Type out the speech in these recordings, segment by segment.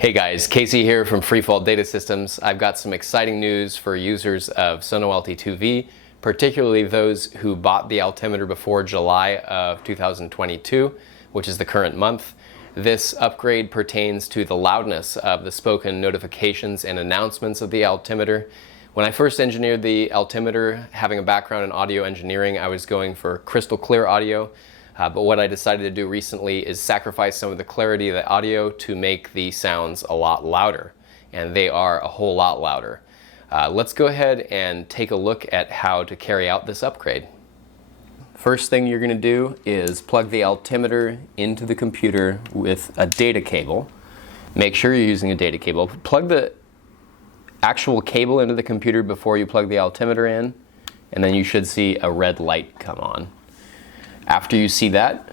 Hey guys, Casey here from Freefall Data Systems. I've got some exciting news for users of Sono LT2V, particularly those who bought the altimeter before July of 2022, which is the current month. This upgrade pertains to the loudness of the spoken notifications and announcements of the altimeter. When I first engineered the altimeter, having a background in audio engineering, I was going for crystal clear audio. But what I decided to do recently is sacrifice some of the clarity of the audio to make the sounds a lot louder. And they are a whole lot louder. Let's go ahead and take a look at how to carry out this upgrade. First thing you're going to do is plug the altimeter into the computer with a data cable. Make sure you're using a data cable. Plug the actual cable into the computer before you plug the altimeter in, and then you should see a red light come on. After you see that,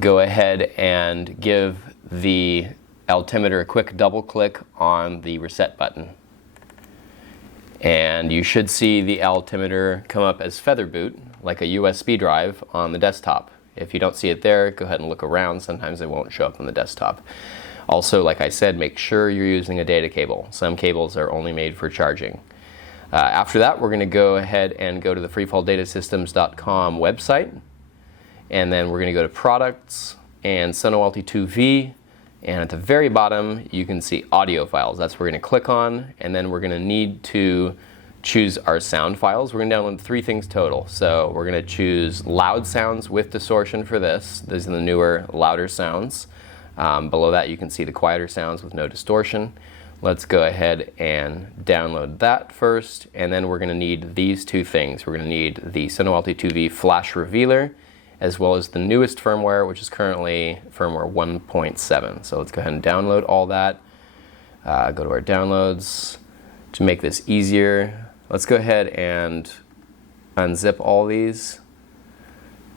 go ahead and give the altimeter a quick double click on the reset button. And you should see the altimeter come up as Featherboot, like a USB drive on the desktop. If you don't see it there, go ahead and look around. Sometimes it won't show up on the desktop. Also, like I said, make sure you're using a data cable. Some cables are only made for charging. After that, we're going to go ahead and go to the freefalldatasystems.com website. And then we're going to go to Products and Sono LT2V, and at the very bottom you can see Audio Files. That's what we're going to click on, and then we're going to need to choose our sound files. We're going to download 3 things total. So we're going to choose loud sounds with distortion for this. These are the newer, louder sounds. Below that you can see the quieter sounds with no distortion. Let's go ahead and download that first, and then we're going to need these 2 things. We're going to need the Sono LT2V Flash Revealer, as well as the newest firmware, which is currently firmware 1.7. So let's go ahead and download all that. Go to our downloads. To make this easier, let's go ahead and unzip all these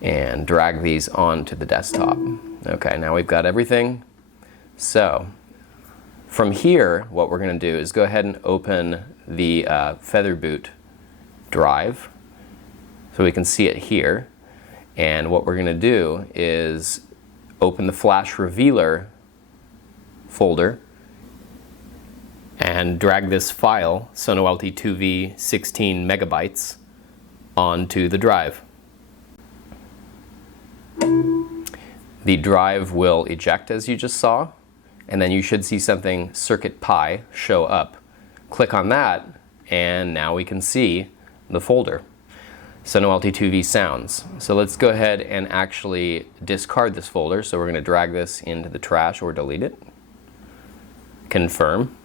and drag these onto the desktop. Okay, now we've got everything. So from here, what we're going to do is go ahead and open the Featherboot drive so we can see it here. And what we're going to do is open the Flash Revealer folder and drag this file, Sono LT2V 16 megabytes, onto the drive. The drive will eject, as you just saw, and then you should see something CircuitPy show up. Click on that, and now we can see the folder. Sono LT2V sounds. So let's go ahead and actually discard this folder. So we're going to drag this into the trash or delete it. Confirm.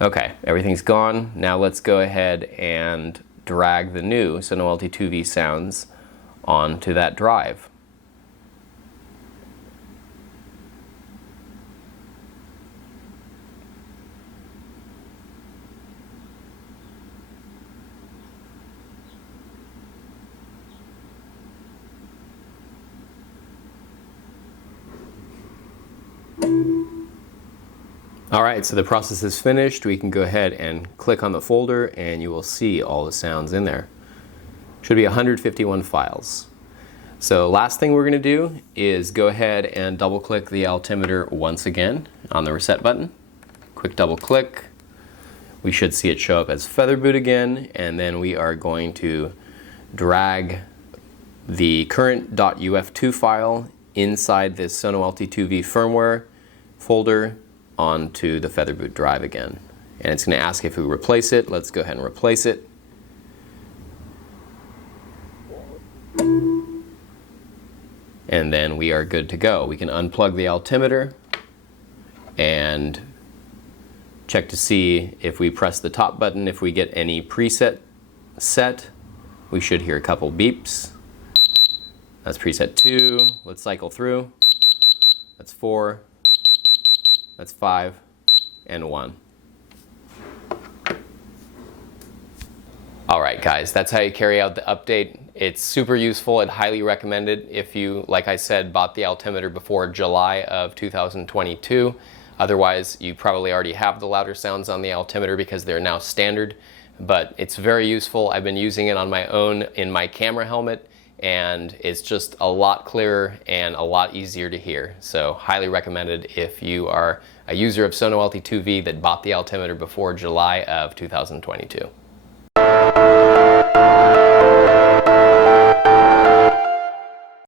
Okay, everything's gone. Now let's go ahead and drag the new Sono LT2V sounds onto that drive. Alright, so the process is finished. We can go ahead and click on the folder and you will see all the sounds in there. Should be 151 files. So last thing we're going to do is go ahead and double click the altimeter once again on the reset button. Quick double click. We should see it show up as Featherboot again, and then we are going to drag the current .uf2 file inside this Sono LT2V firmware folder onto the Featherboot drive again. And it's going to ask if we replace it. Let's go ahead and replace it. And then we are good to go. We can unplug the altimeter and check to see if we press the top button, if we get any preset set. We should hear a couple beeps. That's preset 2. Let's cycle through. That's 4. That's 5 and 1. Alright guys, that's how you carry out the update. It's super useful. I'd highly recommend it if you, like I said, bought the altimeter before July of 2022. Otherwise, you probably already have the louder sounds on the altimeter because they're now standard. But it's very useful. I've been using it on my own in my camera helmet, and it's just a lot clearer and a lot easier to hear. So highly recommended if you are a user of Sono LT2V that bought the altimeter before July of 2022.